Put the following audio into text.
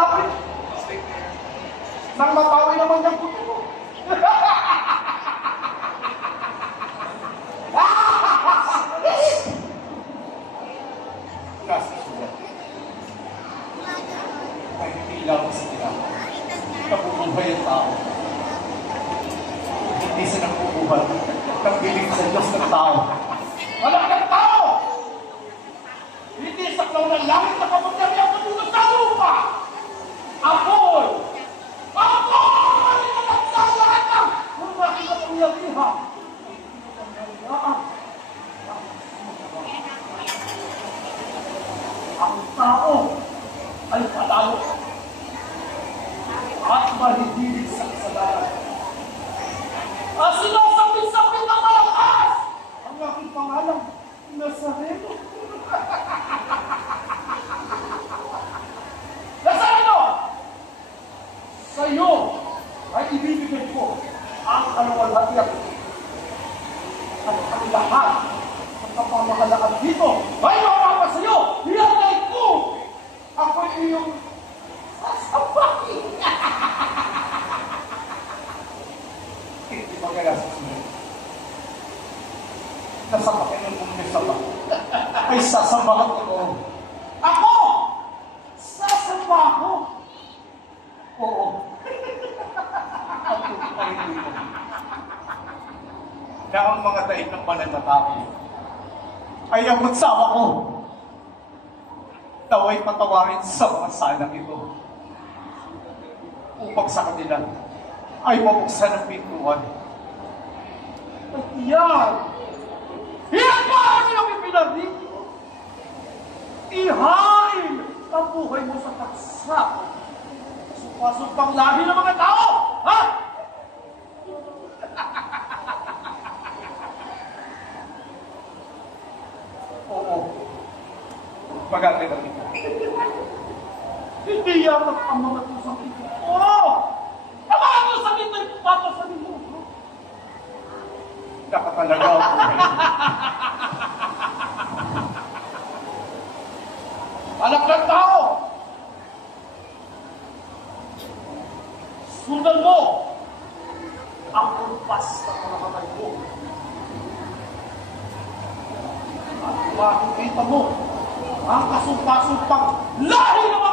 dapat nang mapawi naman yung puti mo. Kasi sulat. Ay hindi lang sa tinapa. Nabubuhay ang tao. Hindi sa nagbubuhay. Nagbilig sa Diyos ng tao. Wala ng tao! Hindi saklaw ng langit na kapangyarihan sa buong sa lupa! Apoy! Apoy! Nagdalahan ng mga kapangyarihan! Ang tao ay patalo at mahihilig sa kasalanan. At sinasapit-sapit ng malakas ang aking pangalang Nazareno. Nazareno! Sa iyo ay ibibigay ko ang kaluwalhatian at ang lahat ng kapamahalaan dito ay mawala sa iyo. Iyanay ko! Ako iyong sasabahin. Hindi magala sa sunod. Nasabahin ng kong nasaba. Ay sasabahan ko. Ako! Sasabahan ko! Oo. Ako ay dito. Na ang mga daig ng pananatao ay ang magsawa ko. Naway patawarin sa mga salang ito upang sa kanila ay mabuksan ang pintuan. At yan! Yan ba ang iyong ipinarito? Ihain ang buhay mo sa taksa. Pasok pang lahi ng mga tao! Ha? Oo. Magagay na ito. Hindi yaman ang mga tusang ito. Oo! Ang mga tusang ito ay papasanin mo. Nakatalaga ako. Anak ng tao! Sundan mo ang kumpas ng mga kamay mo. At makikita mo ang kasumpa-sumpang lahi ng